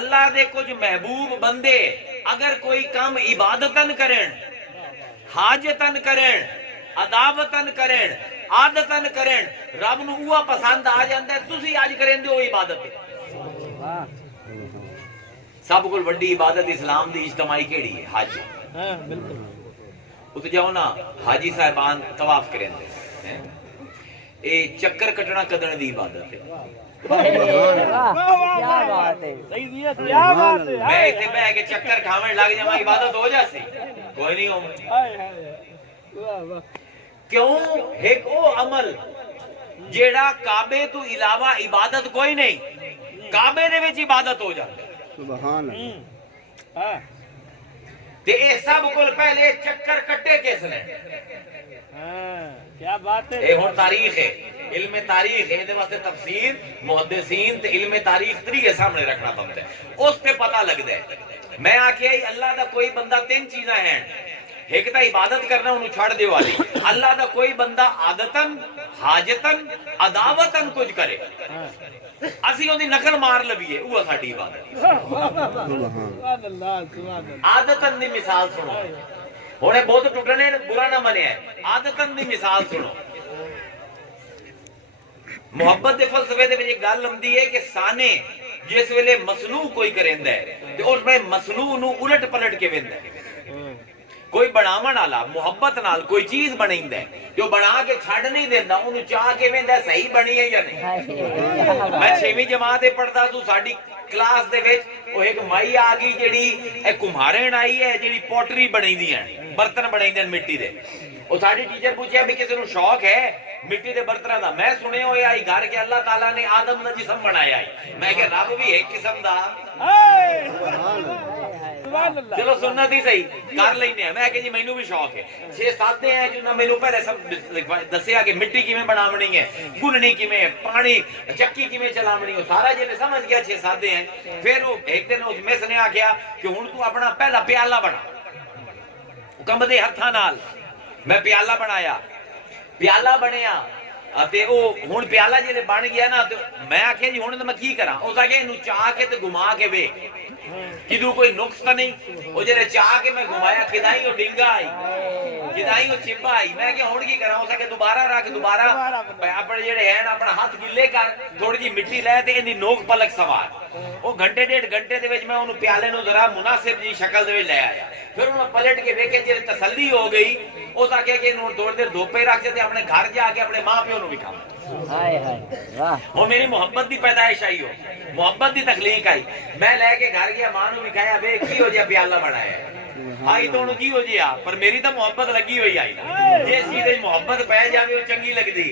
اللہ دے کچھ محبوب بندے اگر کوئی کام عبادتن کرن، حاجتن کرن، عداوتن کرن، عادتن کرن، رب نو اوہ پسند آ جاندہ ہے۔ تسی آج کریں دے وہ عبادت ہے۔ سب کو بڑی عبادت اسلام دی اجتماعی کیڑی ہے؟ حج۔ اتنے جاؤ نا حاجی صاحبان طواف کریں دے، اے چکر کٹنا کدن دی عبادت ہے۔ میں اتنے بہ کے چکر کھاویں لگ جاواں عبادت ہو جاسی؟ کوئی نہیں ہو۔ کیوں؟ ایک او عمل جیڑا کعبے تو علاوہ عبادت کوئی نہیں، کعبے دے وچ عبادت ہو جاتا ہے۔ سبحان اللہ۔ تے اے سب کل پہلے چکر کٹے کس نے؟ کیا بات ہے۔ اے ہن تاریخ ہے، علم تاریخ ہے، دے واسطے تفسیر محدثین تے علم تاریخ طریقے سامنے رکھنا پڑتا ہے، اس پہ پتہ لگتا ہے۔ میں آکھیا اللہ دا کوئی بندہ تین چیزاں ہیں، ایک تا عبادت کرنا انہوں چھاڑ دے والی، اللہ دا کوئی بندہ عادتن، حاجتن، عداوتن کچھ کرے، اسی ہوندی نقل مار لبیے، وہ ساڑھی عبادت۔ عادتن دی مثال سنو، ہونے بہت ٹوٹنے برا نہ منے ہیں، عادتن دی مثال سنو۔ محبت دے فلسفے دے وچ گل ہوندی ہے کہ سانے جس ویلے مصنوع کوئی کریندا ہے تے اس میں مصنوع نو الٹ پلٹ کے ویندا ہے۔ کوئی بناون والا محبت نال کوئی چیز بنیندا ہے، جو بنا کے چھڈ نہیں دیندا، اونوں چاہ کے ویندا ہے صحیح بنی ہے یا نہیں۔ میں 6ویں جماعت پڑھدا تو ساڈی کلاس دے وچ او ایک مائی آ گئی جیڑی اے کمہارن آئی ہے جیڑی پوٹری بنیندی ہیں، برتن بنیندے مٹی دے۔ او ساڈی ٹیچر پوچھیا بھی کسی نوں شوق ہے مٹی دے برتن دا؟ میں سنے ہوئے آئی گھر کے اللہ تعالیٰ نے آدم دا جسم بنایا ہے، میں کہ رب بھی ایک قسم دا۔ چلو سننا تھی صحیح کر لینے ہیں، میں کہ جی مینوں بھی شوق ہے۔ 6-7 ہیں جنہوں نے مینوں پہلے سب دسیا کہ مٹی کیویں بناونی ہے، گننی کیویں، پانی چکی کیویں چلاونی ہے، سارا جے سمجھ گیا 6-7 ہیں۔ پھر وہ ایک دن اس مس نے آکھیا کہ ہن تو اپنا پہلا پیالہ بنا، حکم دے ہتھاں نال۔ میں پیالہ بنایا، پیالہ بنیا تے او ہن پیالہ جے بن گیا نا تے میں آکھیا جی ہن میں کی کراں؟ اس آکھیا اینوں چاہ کے تے گھما کے ویکھ کدھوں کوئی نقص تا نہیں۔ وہ جے چاہ کے میں گھمایا کدائی وہ ڈنگا آئی، کدائی وہ چپا آئی، میں کہ ہن کی کراں؟ اس آکھیا دوبارہ رکھ، دوبارہ اپنے جڑے ہیں اپنا ہاتھ گلے کر، تھوڑی جی مٹی لے تے ایندی نوک پلک سوار۔ وہ گھنٹے 1.5 گھنٹے دے وچ میں اونوں پیالے نوں ذرا مناسب جی شکل دے وچ لے آیا۔ پھر انہوں پلٹ کے ویکھے جے تسلی ہو گئی، اس آکھیا کہ انہوں تھوڑی دیر دھوپے رکھ تے اپنے گھر جا کے اپنے ماں پیو نوں وکھاؤں۔ وہ میری محبت دی پیدائش آئی، ہو محبت دی تخلیق آئی۔ میں لے کے گھر گیا، ماں نوں وکھایا، بے کی ہو جیا پیالہ بنایا ہے؟ آئی تو انہوں کی ہو جیا، پر میری تو محبت لگی ہوئی آئی۔ جس چیز محبت پہ جاوے وہ چنگی لگدی۔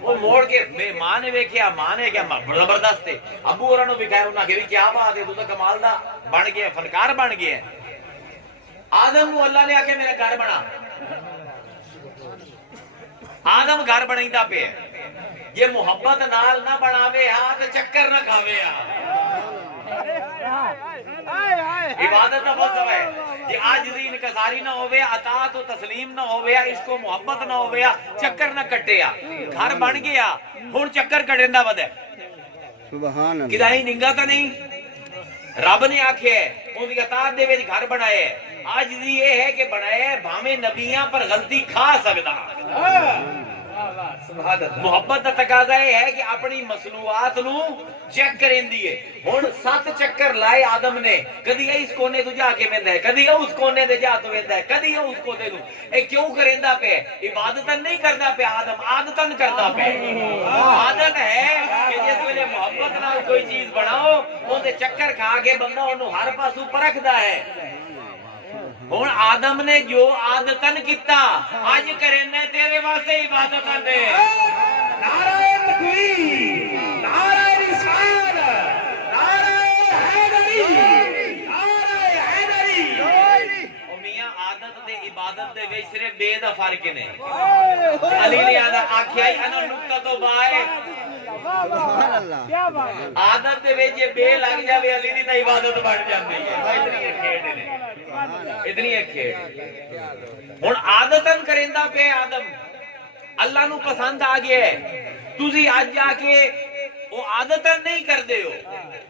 وہ موڑ کے ماں نے ویکھیا، ماں نے کیا زبردست ہے، ابو ہوراں نوں وکھایا، انہاں کہ کیا بات ہے، تو کمال دا بن گیا، فنکار بن گیا۔ آدم نو اللہ نے آکھیا میرا گھر بنا، آدم گھر بنائیندہ پہ یہ محبت نال نہ بناوے ہاں تو چکر نہ کھاوے ہاں۔ عبادت نہ فلسفہ ہے کہ عاجزی انکساری نہ ہوئے، اطاعت و تسلیم نہ ہوئے، عشق و محبت نہ ہوئے، چکر نہ کٹے۔ گھر بن گیا، ہن چکر کٹیندا ودے سبحان اللہ۔ کدائی ننگا تا نہیں۔ رب نے آکھیا ہے ان دی اطاعت دے وچ گھر بنائے۔ عاجزی یہ ہے کہ بنائے بھاویں نبیاں پر غلطی کھا سکدا۔ محبت دا تقاضا یہ ہے کہ اپنی مصنوعات نو چیک کریندی ہے۔ ہن 7 چکر لائے آدم نے، کدی اس کونے تو جا کے ویندا ہے، کدی اس کونے تے جا تو ویندا ہے، کدی اس کونے تو۔ اے کیوں کریندا پے؟ عبادتاً نہیں کردا پے آدم، عادتاً کردا پے۔ عادت ہے کہ جس ویلے محبت نال کوئی چیز بناؤ اون دے چکر کھا کے بندہ اونوں ہر پاسوں پرکھدا ہے۔ ہن آدم نے جو عادتاً کیتا اج کرنے تیرے واسطے عبادت دے۔ نعرہ تکبیر، نعرہ رسالت، نعرہ حیدری، نعرہ حیدری۔ او میاں عادت تے عبادت دے وچ صرف بے دا فرق نے۔ علی نے آکھیا انا نقطہ بائے، عادت دے وچ بے لگ جاوے علی دی تے عبادت بن جاندی ہے۔ اتنی کھیڈ نے، اتنی کھیڈ۔ ہن عادتاً کریندا پے آدم، اللہ نو پسند آ گیا ہے، تسی اج جا کے وہ عادتاً نہیں کردے ہو،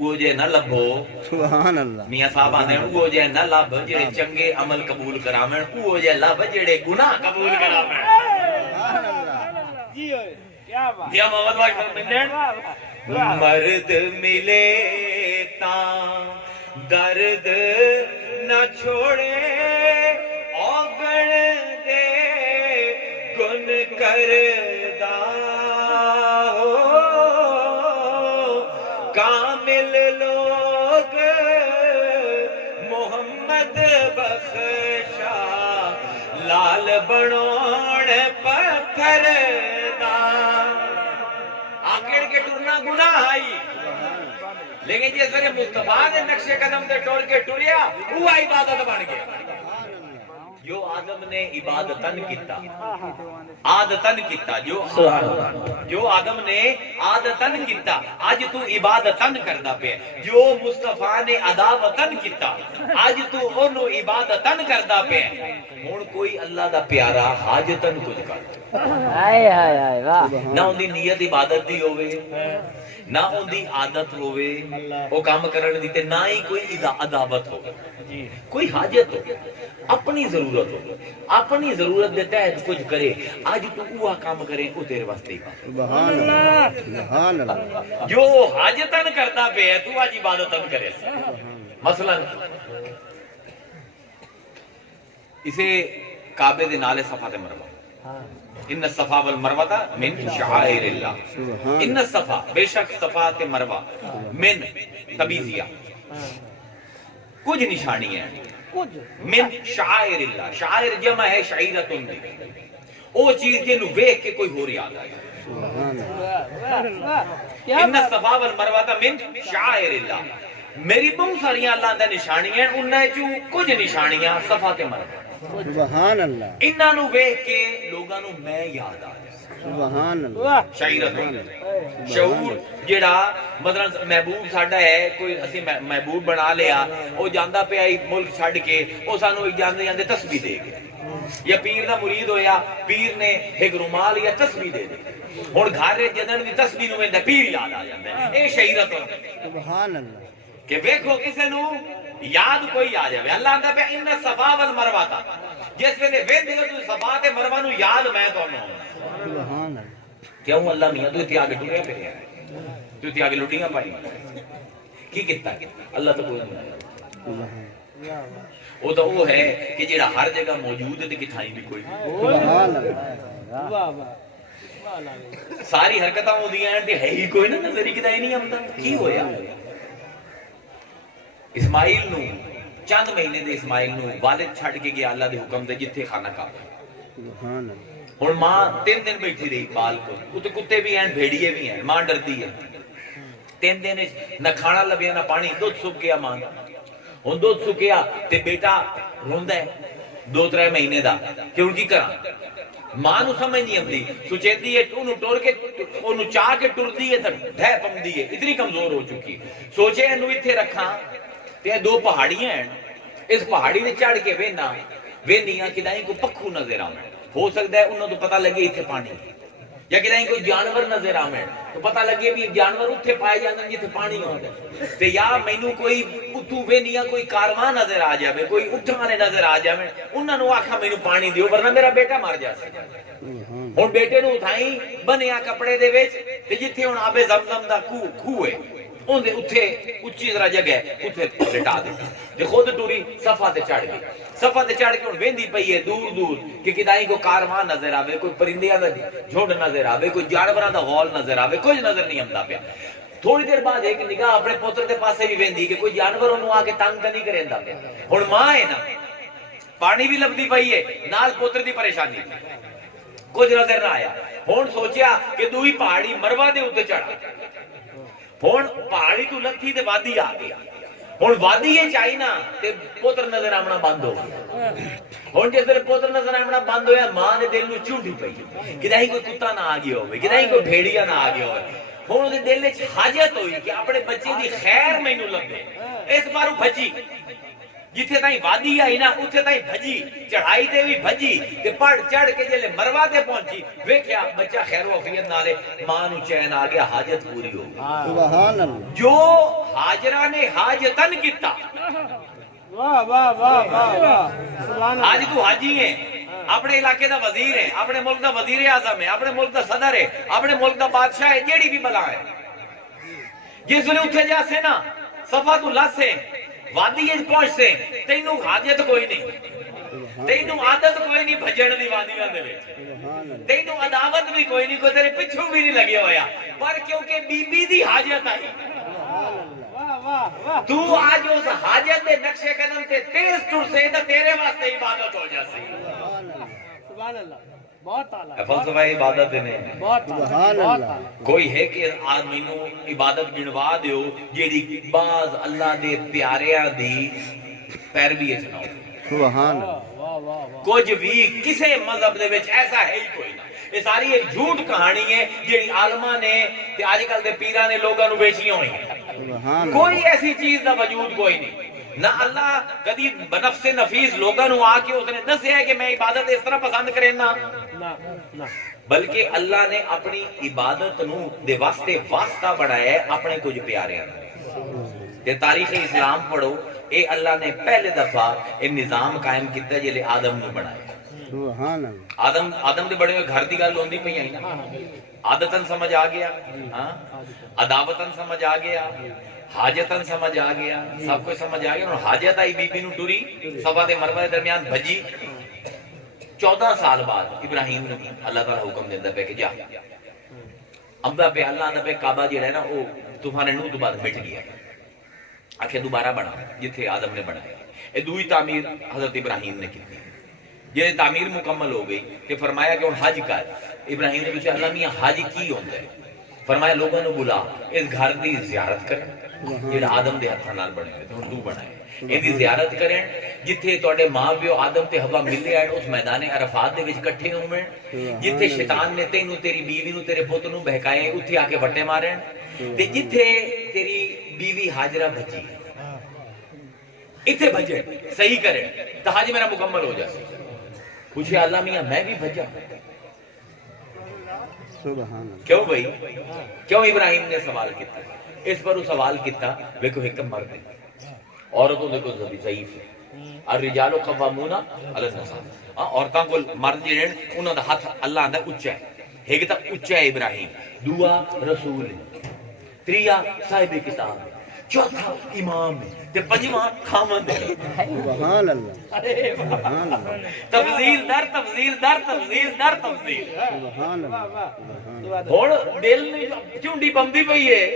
وہ جے نہ لبھو سبحان اللہ میاں صاحب آنے وہ جے نہ لب جڑے چنگے عمل قبول کراویں وہ جے لب جڑے گناہ قبول کراویں سبحان اللہ جی ہوئے کیا بات یا محمد بھائی فرمائیں مرد ملے تاں درد نہ چھوڑے اوگن دے گن کردہ ہو کامل لوگ محمد بخشا لال بنوڑ پتھر دا آکڑ کے ٹرنا گناہ آئی لیکن جس وقت مصطفیٰ نے نقش قدم دے ٹور کے ٹریا وہ عبادت بن گیا جو آدم نے عبادتن کیتا عادتن کیتا جو آدم نے عادتن کیتا آج تو عبادتن کردا پیا جو مصطفیٰ نے عداوتن کیتا آج تو انہوں عبادتن کردا پیا ہن کوئی اللہ دا پیارا حاجتن کچھ کر ہائے ہائے ہائے واہ نہ اندی نیت عبادت دی ہوئے نہ اندی عادت ہوئے وہ کام کرنے دی تے نہ ہی کوئی عداوت ہوگا کوئی حاجت ہو اپنی ضرورت ہو اپنی ضرورت دے تحت کچھ کرے آج تو وہ کام کرے وہ تیرے واسطے ہی بات سبحان اللہ سبحان اللہ جو حاجتن کرتا پہ ہے تو آج عبادتن کرے مثلا اسے کعبے دے نالے صفا تے مروہ ان الصفا والمروہ من شعائر اللہ ان الصفا بے شک صفا تے مروہ من تبیزیہ کچھ نشانی ہے من شعائر اللہ شعائر جمع ہے شعیرتن دی او چیز جنو ویکھ کے کوئی ہو رہی آتا ہے سبحان اللہ ان الصفا والمروہ من شعائر اللہ میری بہت ساری اللہ دے نشانیاں انہاں چوں کچھ نشانیاں صفا تے مروہ سبحان اللہ انہاں نو ویکھ کے لوگاں نو میں یاد آ جائے سبحان اللہ شعیرتن شعور جڑا مثلا محبوب ساڈا ہے کوئی اسی محبوب بنا لیا او جاندا پیا ملک چھڈ کے او سانو جاندے جاندے تسبیح دے گیا یا پیر دا مرید ہویا پیر نے ایک رومال یا تسبیح دے دی ہن گھر جدن دی تسبیح نو ویندا پیر یاد آ جاندا ہے اے شعیرتن سبحان اللہ کہ ویکھو کسے نو یاد کوئی آ جائے اللہ آندا پیا ان الصفا والمروہ تا جس ویلے ویندے ہو تو صفا تے مروہ نو یاد میں تانوں سبحان اللہ کیوں اللہ میاں تو اتنے آگے ٹریا پہ ہے تو اتنے آگے لٹیاں پائی کی کتا اللہ تو کوئی نہیں سبحان وہ تو وہ ہے کہ جیڑا ہر جگہ موجود ہے تو کتھائی بھی کوئی سبحان اللہ واہ واہ ساری حرکتاں ہو دیا ہیں ہے ہی کوئی نہ نظری کتائی نہیں آمدا کی ہویا اسماعیل نو چند مہینے دے اسماعیل نو والد چھڑ کے گیا اللہ دے حکم دے جتھے خانہ کعبہ سبحان اللہ اور ماں 3 دن بیٹھی رہی پال کو اتنے کتے بھی ہیں بھیڑیے بھی ہیں ماں ڈرتی ہے 3 دن نہ کھانا لبیا نہ پانی دودھ سک گیا ماں ہن دودھ سکیا تے بیٹا روندا ہے 2-3 مہینے دا کہ ہن کی کراں ماں نو سمجھ نہیں آندی سوچیندی ہے اونوں ٹور کے اونوں چاہ کے ٹردی ہے تے ڈھے پمدی ہے اتنی کمزور ہو چکی سوچے اینو ایتھے رکھاں تے 2 پہاڑیاں ہیں اس پہاڑی تے چڑھ کے وینا وینیاں کدائیں کو پکھو نظر آویں ہو سکتا ہے انہوں تو پتہ لگے اتھے پانی یا کدائیں کوئی جانور نظر آویں تو پتہ لگے بھی جانور اتھے پائے جاندے جتھے پانی ہوندا تے یا مینوں کوئی اتھوں وینیاں کوئی کارواں نظر آ جاوے کوئی اٹھن والے نظر آ جاویں انہاں نو آکھاں مینوں پانی دیو ورنہ میرا بیٹا مر جاسے ہن بیٹے نو اٹھائیں بنیا کپڑے دے وچ تے جتھے ہن آبے زمزم دا کوہ ہے اون دے اتھے اونچی ذرا جگہ اتھے لٹا دے تے خود ٹوری صفا تے چڑھ گئی صفا تے چڑھ کے ہن ویندی پئی ہے دور دور کہ کدائیں کو کارواں نظر آوے کوئی پرندیاں دا جھنڈ نظر آوے کوئی جانوراں دا غول نظر آوے کچھ نظر نہیں آندا پیا تھوڑی دیر بعد ایک نگاہ اپنے پوتر دے پاسے بھی ویندی کہ کوئی جانور اونوں آ کے تنگ تے نہیں کریندا پیا ہن ماں ہے نا پانی بھی لبدی پئی ہے نال پوتر دی پریشانی کچھ نظر نہ آیا ہن سوچیا کہ دوئی پہاڑی مروہ دے اوتے چڑھا ہن پہاڑی تو لتھی تے وادی آ گئی ہن وادی یہ چاہی نا تے پوتر نظر آمنا بند ہو گیا ہن جس ویلے پوتر نظر آمنا بند ہویا ماں دے دل نو چونڈی پئی کدائیں کوئی کتا نہ آ گیا ہوئے کدائیں کوئی بھیڑیا نہ آ گیا ہوئے ہن دے دل وچ حاجت ہوئی کہ اپنے بچے دی خیر مینوں لبے اس بارو بھجی جتھے تائیں وادی آئی نا اتھے تائیں بھجی چڑھائی تے بھی بھجی تے پڑھ چڑھ کے جلے مروا تے پہنچی ویکھیا بچہ خیر و عافیت نالے ماں نو چین آ گیا حاجت پوری ہو گئی سبحان اللہ جو حاجرہ نے حاجتن کیتا واہ واہ واہ واہ واہ سبحان اللہ آج تو حاجی ہیں اپنے علاقے دا وزیر ہے اپنے ملک دا وزیر اعظم ہے اپنے ملک دا صدر ہے اپنے ملک دا بادشاہ ہے جیڑی بھی بلا ہے جس نے اتھے جا سے نا صفا تو لس سے وادی اج پہنچ سے تینوں حاجت کوئی نہیں تینوں عادت کوئی نہیں بھجن دی وادیاں دے وچ سبحان اللہ تینوں عداوت بھی کوئی نہیں کوئی تیرے پچھوں بھی نہیں لگے ہویا پر کیونکہ بی بی دی حاجت آئی واہ واہ واہ تو آج اس حاجت دے نقشے قدم تے تیز ٹر سے تو تیرے واسطے عبادت ہو جاسی سبحان اللہ بہت اعلیٰ فلسفہ عبادت نے بہت سبحان اعلیٰ بہت اللہ اعلیٰ کوئی ہے کہ آدمی نو عبادت گنوا دیو جیڑی بعض اللہ دے پیاریاں دی پیروی چناؤ سبحان اللہ واہ واہ واہ کچھ بھی کسے مذہب دے وچ ایسا ہے ہی کوئی نہ یہ ساری ایک جھوٹ کہانی ہے جیڑی عالماں نے تے آج کل دے پیراں نے لوگاں نو بیچیاں ہوئی سبحان اللہ کوئی ایسی چیز دا وجود کوئی نہیں نہ اللہ کدی بنفس نفیس لوگاں نو آ کے اس نے دسیا ہے کہ میں عبادت اس طرح پسند کرے نا نہ بلکہ اللہ نے اپنی عبادت نو دے واسطے واسطہ بنایا ہے اپنے کچھ پیاریاں تے تاریخ اسلام پڑھو اے اللہ نے پہلے دفعہ اے نظام قائم کیتا جلے آدم نے بنایا سبحان اللہ آدم دے بڑے ہوئے گھر دی گل ہوندی پئی نا عادتن سمجھ آ گیا ہاں عداوتن سمجھ آ گیا حاجتن سمجھ آ گیا سب کچھ سمجھ آ گیا اور حاجت آئی بی بی نو ٹری صفا تے مروہ دے درمیان بھجی 14 سال بعد ابراہیم نے اللہ تعالیٰ حکم دیندا پہ کہ جا امدا پہ اللہ دا پہ کعبہ جڑا ہے نا او طوفان نوح تو بعد مٹ گیا آخر دوبارہ بنا جتھے آدم نے بنایا اے دوئی تعمیر حضرت ابراہیم نے کی جی تعمیر مکمل ہو گئی کہ فرمایا کہ حج کر ابراہیم نے پوچھا اللہ میاں حج کی ہوندا ہے فرمایا لوگوں نے بلا اس گھر دی زیارت کریں جڑا آدم دے ہتھاں نال بنے ہوئے تے تو بنائے ان دی زیارت کریں جتھے تواڈے ماں پیو آدم تے حوا ملے ہیں اس میدان عرفات دے وچ اکٹھے ہوئے جتھے شیطان نے تینوں تیری بیوی نو تیرے پتر نو بہکائے اتھے آ کے وٹے مارے تے جتھے تیری بیوی ہاجرہ بھجی اتھے بھجے صحیح کریں تو حج میرا مکمل ہو جائے پوچھے اللہ میاں میں بھی بھجا سبحان اللہ کیوں بھائی کیوں ابراہیم نے سوال کیتا اس پر وہ سوال کیتا دیکھو ایک مرد ہے عورتوں دیکھو ضعیف ہے الرجال قوامون علی النساء عورتاں کو مرد جڑے انہاں دا ہاتھ اللہ آندا اونچا ہے ایک تا اونچا ہے ابراہیم دوسرا رسول ہے تریا صاحب کتاب ہے چوتھا امام ہے تے پنجواں خاوند ہے سبحان اللہ سبحان اللہ تفضیل در تفضیل در تفضیل در تفضیل سبحان اللہ ہن دل نہیں چونڈی بمدی پئی ہے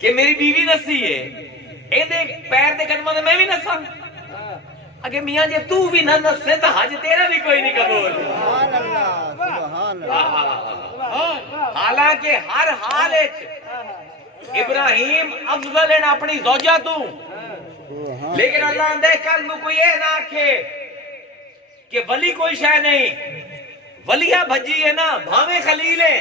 کہ میری بیوی نسی ہے ایندے پیر دے قدماں تے میں بھی نساں اگے میاں جے تو بھی نہ نسے تے حج تیرا بھی کوئی نہیں قبول سبحان اللہ سبحان اللہ حالانکہ ہر حال وچ ابراہیم افضل ہیں اپنی زوجہ تو لیکن اللہ اندے کل میں کوئی یہ نہ آکھے کہ ولی کوئی شے نہیں ولیہ بھجی ہے نا بھاویں خلیل ہے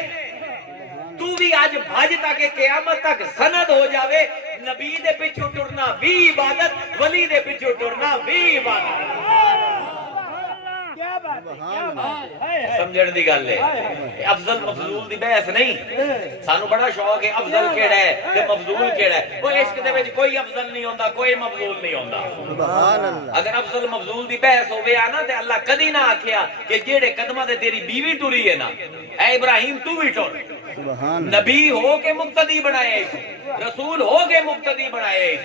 تو بھی آج بھج تاکہ قیامت تک سند ہو جاوے نبی دے پچھو ٹرنا بھی عبادت ولی دے پچھو ٹرنا بھی عبادت کیا بات ہے کیا بات ہے سمجھن دی گل ہے افضل مفضول دی بحث نہیں سانو بڑا شوق ہے افضل کیڑا ہے تے مفضول کیڑا ہے وہ عشق دے وچ کوئی افضل نہیں ہوندا کوئی مفضول نہیں ہوندا سبحان اللہ اگر افضل مفضول دی بحث ہوے نا تے اللہ کدی نہ آکھیا کہ جیڑے قدماں تے تیری بیوی ٹری ہے نا اے ابراہیم تو بھی ٹر سبحان اللہ نبی ہو کے مقتدی بنائے رسول ہو کے مقتدی بنائے